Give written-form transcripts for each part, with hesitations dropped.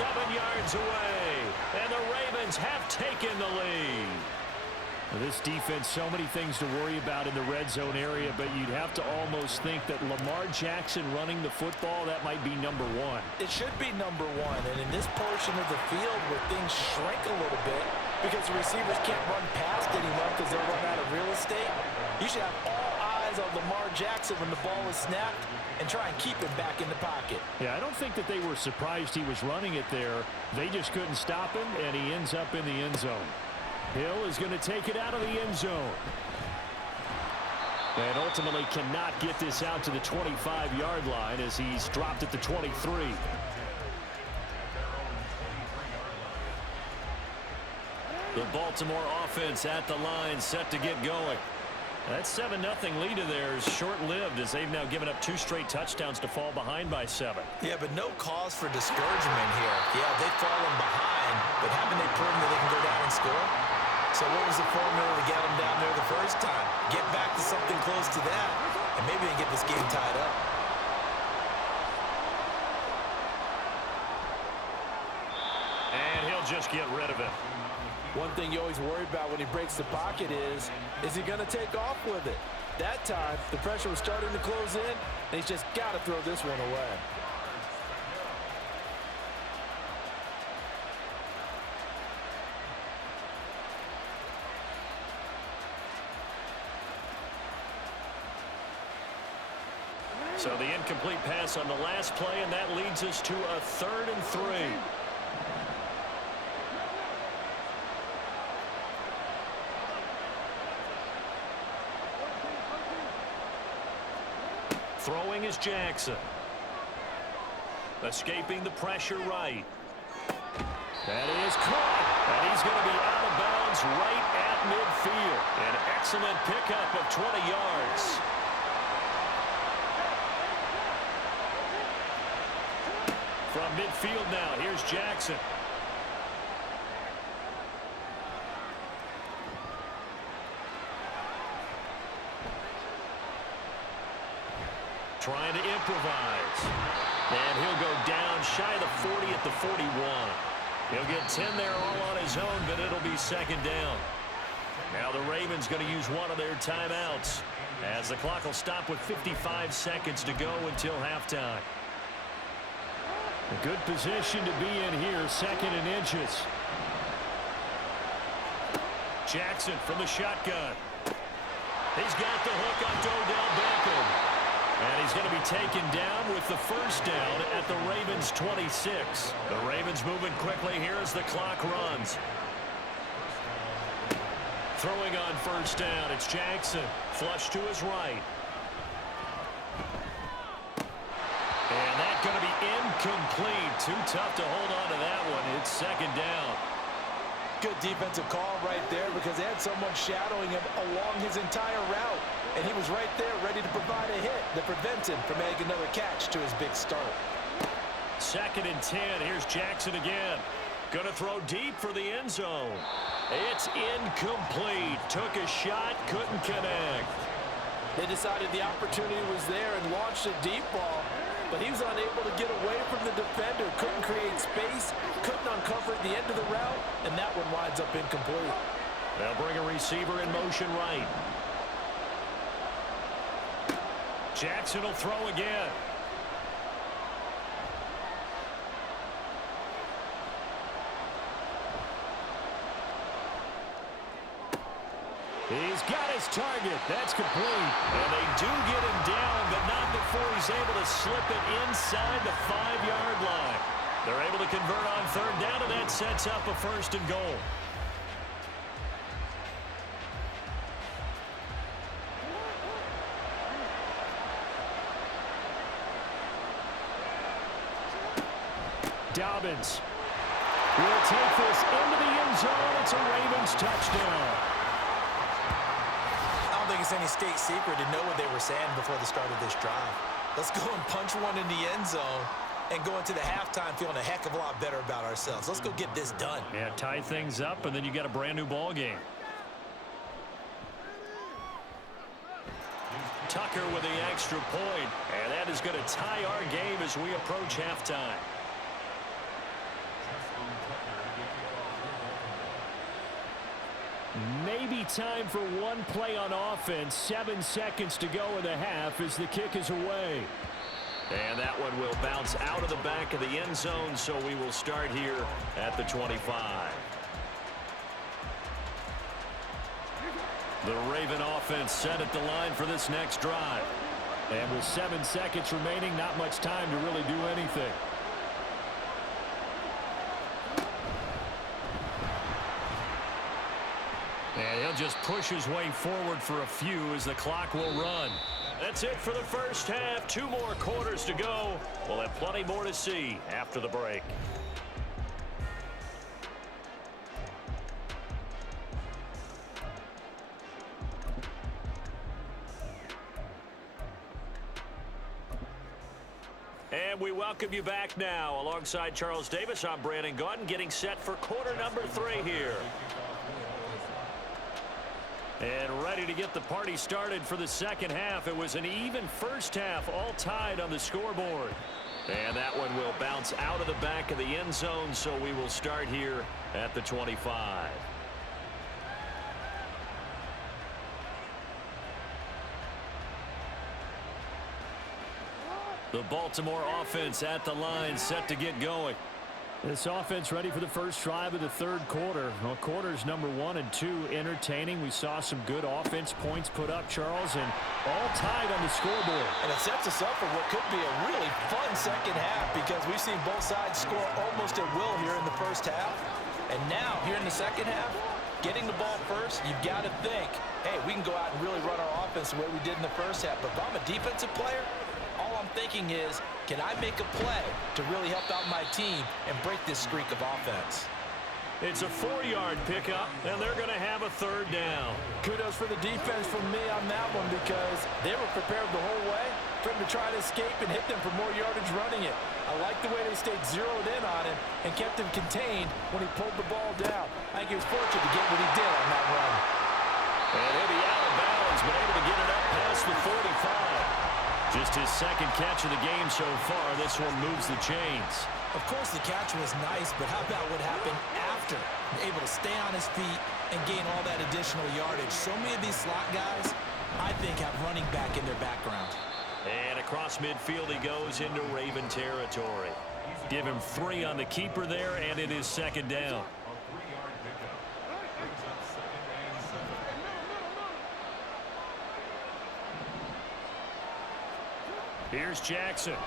7 yards away. And the Ravens have taken the lead. This defense, so many things to worry about in the red zone area, but you'd have to almost think that Lamar Jackson running the football, that might be number one. It should be number one, and in this portion of the field where things shrink a little bit because the receivers can't run past anyone because they'll run out of real estate, you should have all eyes on Lamar Jackson when the ball is snapped and try and keep him back in the pocket. Yeah, I don't think that they were surprised he was running it there. They just couldn't stop him, and he ends up in the end zone. Hill is going to take it out of the end zone. And ultimately cannot get this out to the 25-yard line as he's dropped at the 23. The Baltimore offense at the line, set to get going. That 7-0 lead of theirs short-lived as they've now given up 2 straight touchdowns to fall behind by 7. Yeah, but no cause for discouragement here. Yeah, they've fallen behind, but haven't they proven that they can go down and score? So what was the formula to get them down there the first time? Get back to something close to that, and maybe they get this game tied up. And he'll just get rid of it. One thing you always worry about when he breaks the pocket is he going to take off with it? That time, the pressure was starting to close in, and he's just got to throw this one away. So the incomplete pass on the last play, and that leads us to a 3rd and 3. Throwing is Jackson. Escaping the pressure right. That is caught. And he's going to be out of bounds right at midfield. An excellent pickup of 20 yards. From midfield now, here's Jackson. Trying to improvise. And he'll go down shy of the 40 at the 41. He'll get 10 there all on his own, but it'll be 2nd down. Now the Ravens going to use one of their timeouts as the clock will stop with 55 seconds to go until halftime. A good position to be in here, 2nd and inches. Jackson from the shotgun. He's got the hook on Odell Beckham. And he's going to be taken down with the 1st down at the Ravens' 26. The Ravens moving quickly here as the clock runs. Throwing on 1st down, it's Jackson. Flush to his right. And that's going to be incomplete. Too tough to hold on to that one. It's 2nd down. Good defensive call right there because they had someone shadowing him along his entire route. And he was right there ready to provide a hit that prevents him from making another catch to his big start. 2nd and 10. Here's Jackson again. Going to throw deep for the end zone. It's incomplete. Took a shot, couldn't connect. They decided the opportunity was there and launched a deep ball, but he was unable to get away from the defender. Couldn't create space, couldn't uncover the end of the route, and that one winds up incomplete. They'll bring a receiver in motion right. Jackson will throw again. He's got his target. That's complete. And they do get him down, but not before he's able to slip it inside the 5-yard line. They're able to convert on 3rd down, and that sets up a 1st and goal. Dobbins will take this into the end zone. It's a Ravens touchdown. I don't think it's any state secret to know what they were saying before the start of this drive. Let's go and punch one in the end zone and go into the halftime feeling a heck of a lot better about ourselves. Let's go get this done. Yeah, tie things up, and then you got a brand new ball game. Tucker with the extra point, and that is going to tie our game as we approach halftime. maybe time for one play on offense. 7 seconds to go in the half as the kick is away. And that one will bounce out of the back of the end zone, so we will start here at the 25. The Raven offense set at the line for this next drive. And with 7 seconds remaining, not much time to really do anything. And he'll just push his way forward for a few as the clock will run. That's it for the first half. 2 more quarters to go. We'll have plenty more to see after the break. And we welcome you back now. Alongside Charles Davis, I'm Brandon Gaudin, getting set for quarter number 3 here. And ready to get the party started for the second half. It was an even first half, all tied on the scoreboard. And that one will bounce out of the back of the end zone, so we will start here at the 25. The Baltimore offense at the line, set to get going. This offense ready for the first drive of the third quarter. Well, quarters number 1 and 2 entertaining. We saw some good offense points put up, Charles, and all tied on the scoreboard. And it sets us up for what could be a really fun second half because we've seen both sides score almost at will here in the first half. And now, here in the second half, getting the ball first, you've got to think, hey, we can go out and really run our offense the way we did in the first half. But if I'm a defensive player, all I'm thinking is, can I make a play to really help out my team and break this streak of offense? It's a 4-yard pickup, and they're going to have a third down. Kudos for the defense from me on that one because they were prepared the whole way for him to try to escape and hit them for more yardage running it. I like the way they stayed zeroed in on him and kept him contained when he pulled the ball down. I think he was fortunate to get what he did on that run. And he'll be out of bounds, but able to get it up past the 45. Just his second catch of the game so far. This one moves the chains. Of course, the catch was nice, but how about what happened after? Able to stay on his feet and gain all that additional yardage. So many of these slot guys, I think, have running back in their background. And across midfield he goes into Raven territory. Give him 3 on the keeper there, and it is second down. Here's Jackson.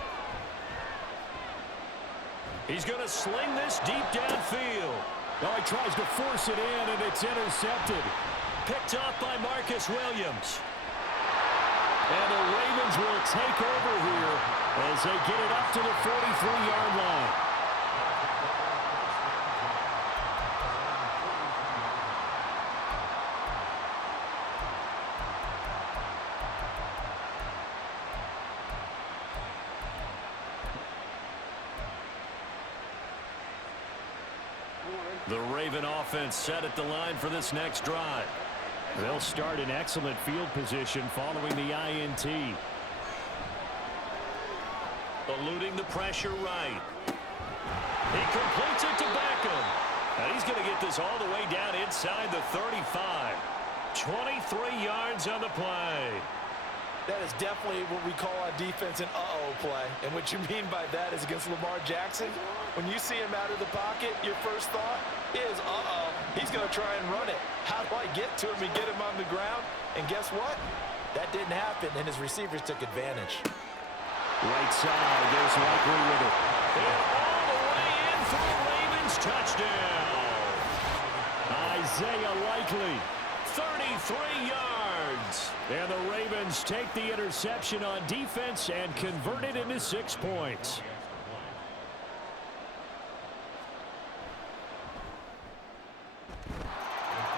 He's going to sling this deep downfield. Oh, he tries to force it in, and it's intercepted. Picked off by Marcus Williams. And the Ravens will take over here as they get it up to the 43-yard line. The Raven offense set at the line for this next drive. They'll start in excellent field position following the INT. Eluding the pressure right. He completes it to Beckham. And he's going to get this all the way down inside the 35. 23 yards on the play. That is definitely what we call on defense an uh-oh play. And what you mean by that is against Lamar Jackson, when you see him out of the pocket, your first thought is, uh-oh, he's going to try and run it. How do I get to him and get him on the ground? And guess what? That didn't happen, and his receivers took advantage. Right side, there's Likely with it. And all the way in for the Ravens touchdown. Isaiah Likely. 33 yards. And the Ravens take the interception on defense and convert it into 6 points.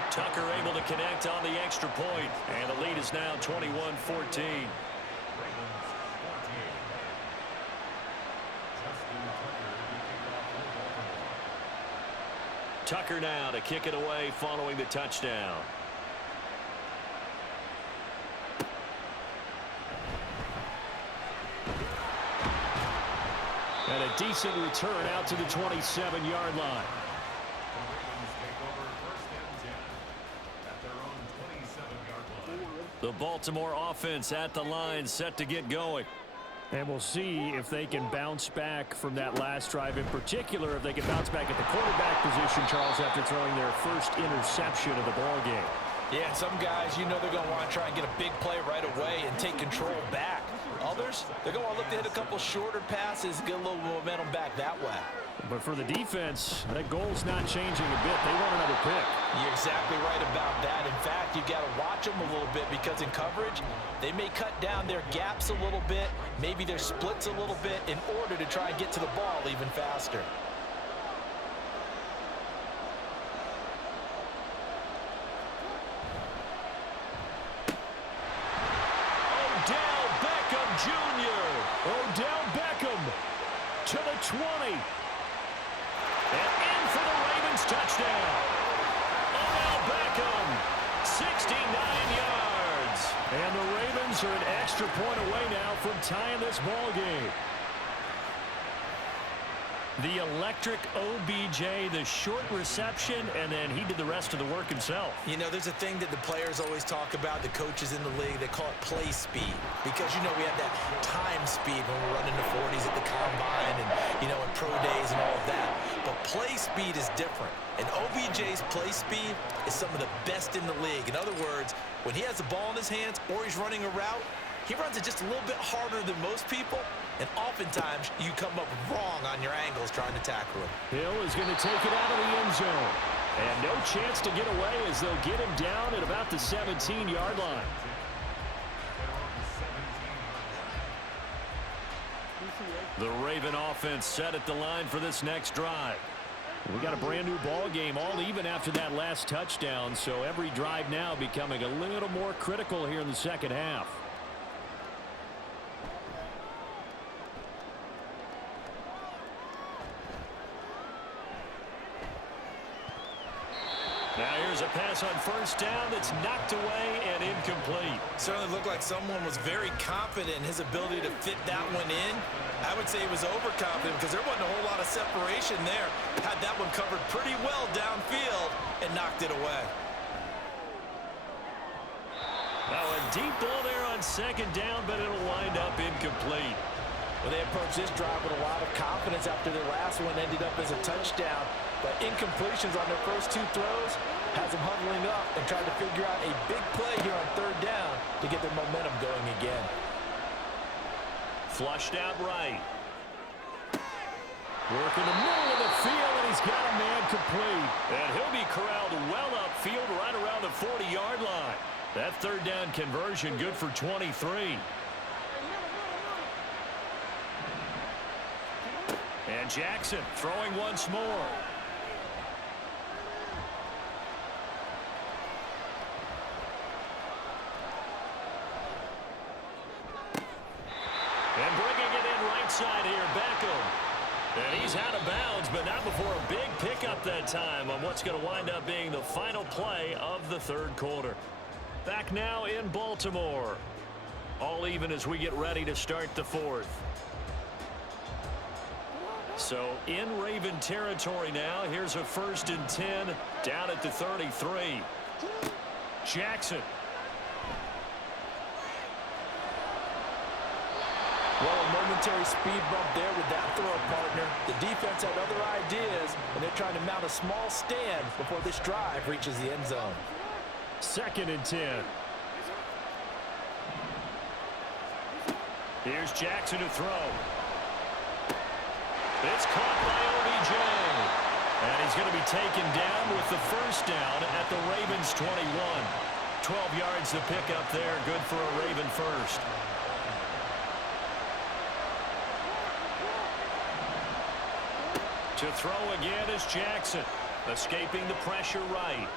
Tucker able to connect on the extra point, and the lead is now 21-14. Tucker now to kick it away following the touchdown. And a decent return out to the 27-yard line. The Baltimore offense at the line, set to get going. And we'll see if they can bounce back from that last drive. In particular, if they can bounce back at the quarterback position, Charles, after throwing their first interception of the ball game. Yeah, and some guys, you know they're going to want to try and get a big play right away and take control back. Others, they're going to want to look to hit a couple shorter passes, get a little momentum back that way. But for the defense, that goal's not changing a bit. They want another pick. You're exactly right about that. In fact, you've got to watch them a little bit because in coverage, they may cut down their gaps a little bit, maybe their splits a little bit in order to try and get to the ball even faster. Odell Beckham Jr. Odell Beckham to the 20. And in for the Ravens touchdown. Odell Beckham, 69 yards. And the Ravens are an extra point away now from tying this ball game. The electric OBJ, the short reception, and then he did the rest of the work himself. You know, there's a thing that the players always talk about, the coaches in the league, they call it play speed. Because, you know, we have that time speed when we're running the 40s at the combine and, you know, in pro days and all of that. But play speed is different. And OBJ's play speed is some of the best in the league. In other words, when he has the ball in his hands or he's running a route, he runs it just a little bit harder than most people, and oftentimes you come up wrong on your angles trying to tackle him. Hill is going to take it out of the end zone. And no chance to get away as they'll get him down at about the 17-yard line. The Raven offense set at the line for this next drive. We got a brand new ball game, all even after that last touchdown, so every drive now becoming a little more critical here in the second half. Now here's a pass on first down that's knocked away and incomplete. Certainly looked like someone was very confident in his ability to fit that one in. I would say he was overconfident because there wasn't a whole lot of separation there. Had that one covered pretty well downfield and knocked it away. Now a deep ball there on second down, but it'll wind up incomplete. Well, they approached this drive with a lot of confidence after their last one ended up as a touchdown. But incompletions on their first two throws has them huddling up and trying to figure out a big play here on third down to get their momentum going again. Flushed out right. Work in the middle of the field, and he's got a man complete. And he'll be corralled well upfield right around the 40-yard line. That third down conversion good for 23. And Jackson throwing once more. And bringing it in right side here, Beckham. And he's out of bounds, but not before a big pickup that time on what's going to wind up being the final play of the third quarter. Back now in Baltimore. All even as we get ready to start the fourth. So in Raven territory now. Here's a 1st and 10 down at the 33. Jackson. Well, a momentary speed bump there with that throw, partner. The defense had other ideas, and they're trying to mount a small stand before this drive reaches the end zone. 2nd and 10. Here's Jackson to throw. It's caught by OBJ. And he's going to be taken down with the first down at the Ravens 21. 12 yards to pick up there. Good for a Raven first. To throw again is Jackson. Escaping the pressure right.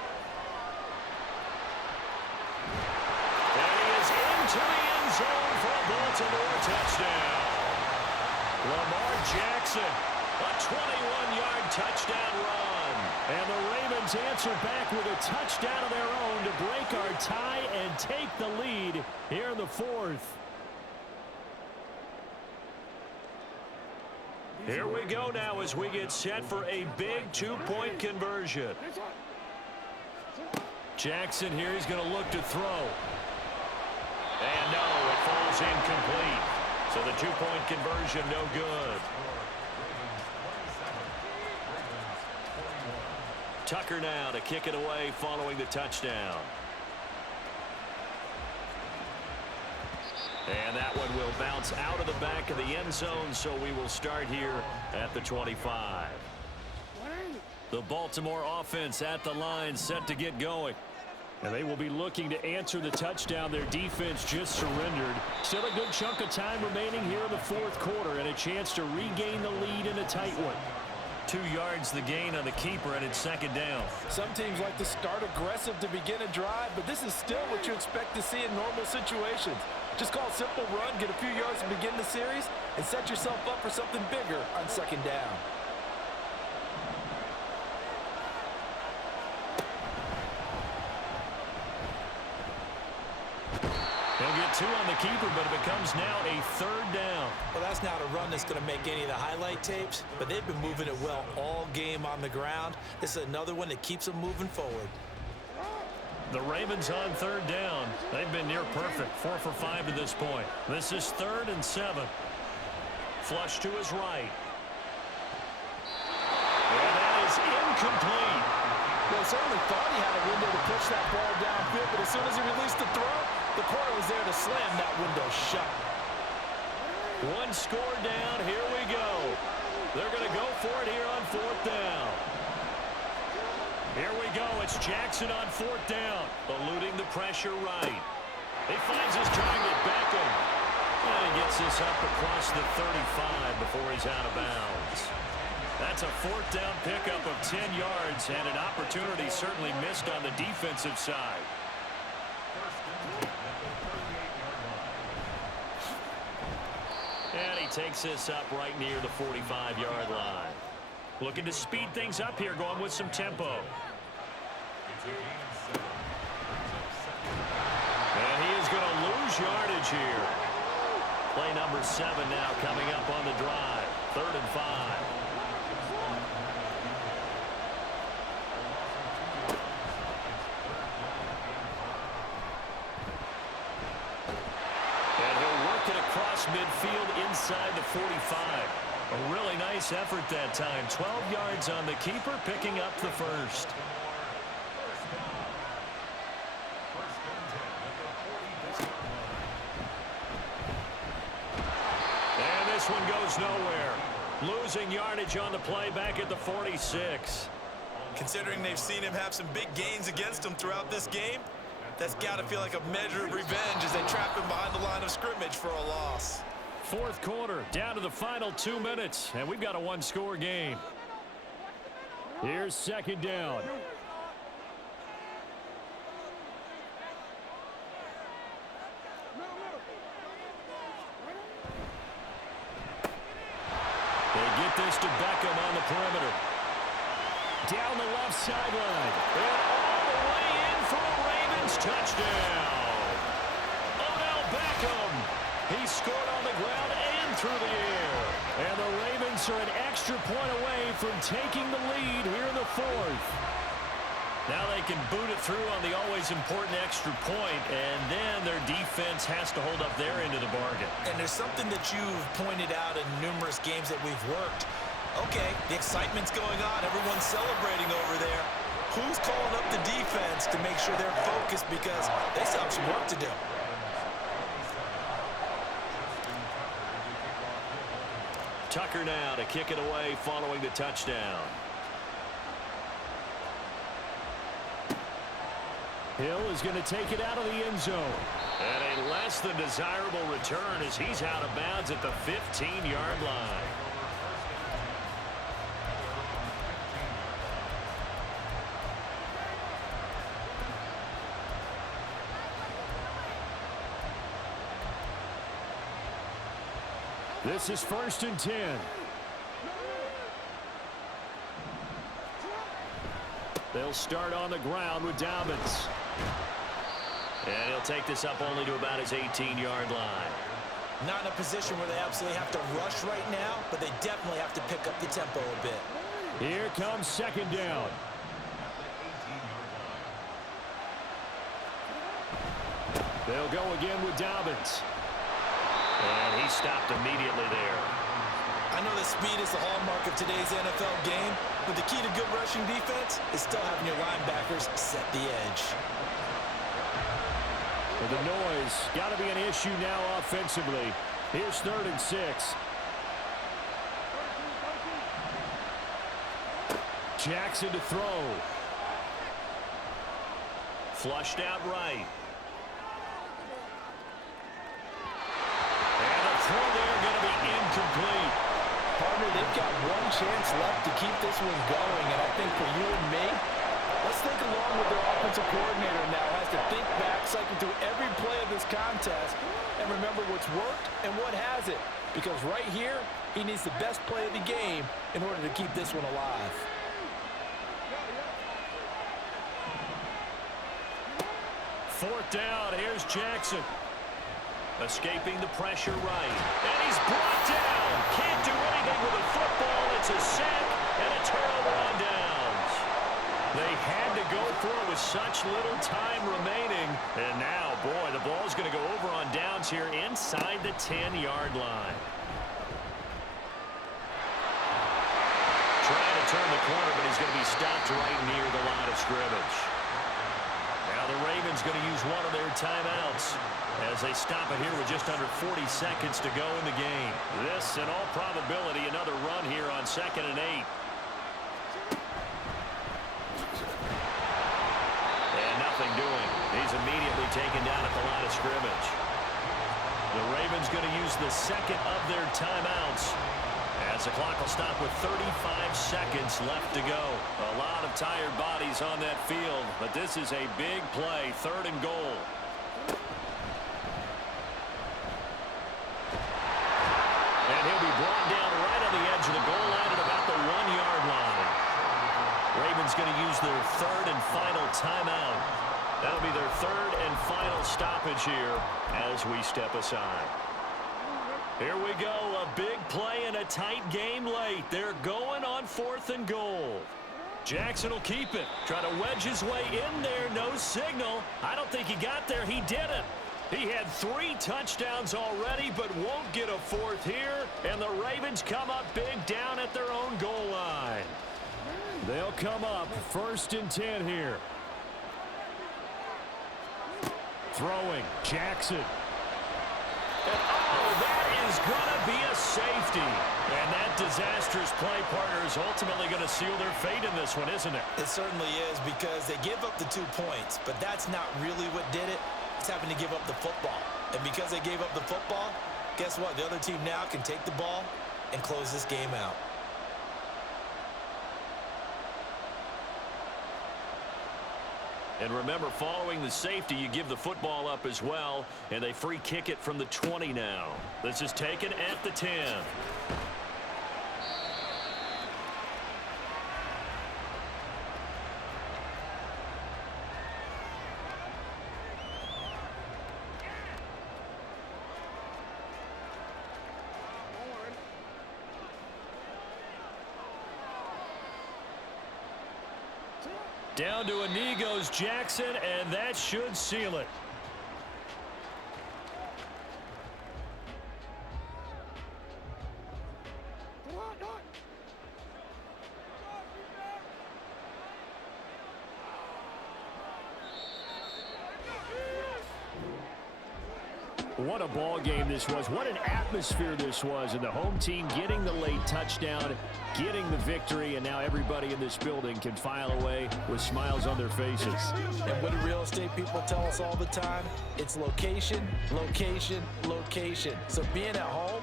And he is into the end zone for a Baltimore touchdown. Lamar Jackson, a 21-yard touchdown run. And the Ravens answer back with a touchdown of their own to break our tie and take the lead here in the fourth. Here we go now as we get set for a big two-point conversion. Jackson here, he's going to look to throw. And no, it falls incomplete. So the two-point conversion no good. Tucker now to kick it away following the touchdown. And that one will bounce out of the back of the end zone, so we will start here at the 25. The Baltimore offense at the line, set to get going. And they will be looking to answer the touchdown their defense just surrendered. Still a good chunk of time remaining here in the fourth quarter and a chance to regain the lead in a tight one. 2 yards the gain on the keeper, and it's second down. Some teams like to start aggressive to begin a drive, but this is still what you expect to see in normal situations. Just call a simple run, get a few yards to begin the series, and set yourself up for something bigger on second down. He'll get 2 on the keeper, but it becomes now a third down. Well, that's not a run that's going to make any of the highlight tapes, but they've been moving it well all game on the ground. This is another one that keeps them moving forward. The Ravens on third down. They've been near perfect, 4 for 5 to this point. This is 3rd and 7. Flush to his right. And that is incomplete. Well, he certainly thought he had a window to push that ball downfield, but as soon as he released the throw, the corner was there to slam that window shut. 1 score down. Here we go. They're going to go for it here on 4th down. Here we go. It's Jackson on 4th down. Eluding the pressure right. He finds his target, Beckham. And he gets this up across the 35 before he's out of bounds. That's a 4th down pickup of 10 yards and an opportunity certainly missed on the defensive side. And he takes this up right near the 45-yard line. Looking to speed things up here, going with some tempo. And he is going to lose yardage here. Play number 7 now coming up on the drive. 3rd and 5. Midfield inside the 45. A really nice effort that time. 12 yards on the keeper, picking up the first. And this one goes nowhere. Losing yardage on the play back at the 46. Considering they've seen him have some big gains against him throughout this game, that's got to feel like a measure of revenge as they trap him behind the line of scrimmage for a loss. Fourth quarter, down to the final 2 minutes, and we've got a 1-score game. Here's second down. They get this to Beckham on the perimeter. Down the left sideline. And all the way in for a Ravens touchdown. Odell Beckham. He scored on the ground and through the air. And the Ravens are an extra point away from taking the lead here in the fourth. Now they can boot it through on the always important extra point, and then their defense has to hold up their end of the bargain. And there's something that you've pointed out in numerous games that we've worked. Okay, the excitement's going on. Everyone's celebrating over there. Who's calling up the defense to make sure they're focused because they still have some work to do? Tucker now to kick it away following the touchdown. Hill is going to take it out of the end zone. And a less than desirable return as he's out of bounds at the 15-yard line. This is 1st and 10. They'll start on the ground with Dobbins. And he'll take this up only to about his 18-yard line. Not in a position where they absolutely have to rush right now, but they definitely have to pick up the tempo a bit. Here comes second down. They'll go again with Dobbins. And he stopped immediately there. I know that speed is the hallmark of today's NFL game, but the key to good rushing defense is still having your linebackers set the edge. Well, the noise got to be an issue now offensively. Here's 3rd and 6. Jackson to throw. Flushed out right. And the throw there going to be incomplete. Partner, they've got one chance left to keep this one going, and I think for you and me, let's think along with their offensive coordinator now. Has to think back, cycle through every play of this contest, and remember what's worked and what hasn't. Because right here, he needs the best play of the game in order to keep this one alive. Fourth down, here's Jackson. Escaping the pressure right. And he's brought down. Can't do anything with the football. It's a sack and a turnover on downs. They had to go for it with such little time remaining. And now, boy, the ball's going to go over on downs here inside the 10-yard line. Trying to turn the corner, but he's going to be stopped right near the line of scrimmage. Now the Ravens going to use one of their timeouts as they stop it here with just under 40 seconds to go in the game. This, in all probability, another run here on 2nd and 8. And nothing doing. He's immediately taken down at the line of scrimmage. The Ravens going to use the second of their timeouts as the clock will stop with 35 seconds left to go. A lot of tired bodies on that field, but this is a big play, 3rd and goal. And he'll be brought down right on the edge of the goal line at about the 1-yard line. Ravens going to use their 3rd and final timeout. That'll be their 3rd and final stoppage here as we step aside. Here we go, a big play in a tight game late. They're going on 4th and goal. Jackson will keep it. Try to wedge his way in there, no signal. I don't think he got there, he didn't. He had 3 touchdowns already, but won't get a 4th here. And the Ravens come up big down at their own goal line. They'll come up 1st and 10 here. Throwing, Jackson. And that is going to be a safety. And that disastrous play, partner, is ultimately going to seal their fate in this one, isn't it? It certainly is, because they give up the 2 points, but that's not really what did it. It's having to give up the football. And because they gave up the football, guess what? The other team now can take the ball and close this game out. And remember, following the safety, you give the football up as well, and they free kick it from the 20 now. This is taken at the 10. Down to a knee goes Jackson, and that should seal it. What a ball game this was. What an atmosphere this was. And the home team getting the late touchdown, getting the victory, and now everybody in this building can file away with smiles on their faces. And what do real estate people tell us all the time? It's location, location, location. So being at home,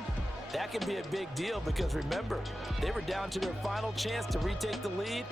that can be a big deal, because remember, they were down to their final chance to retake the lead.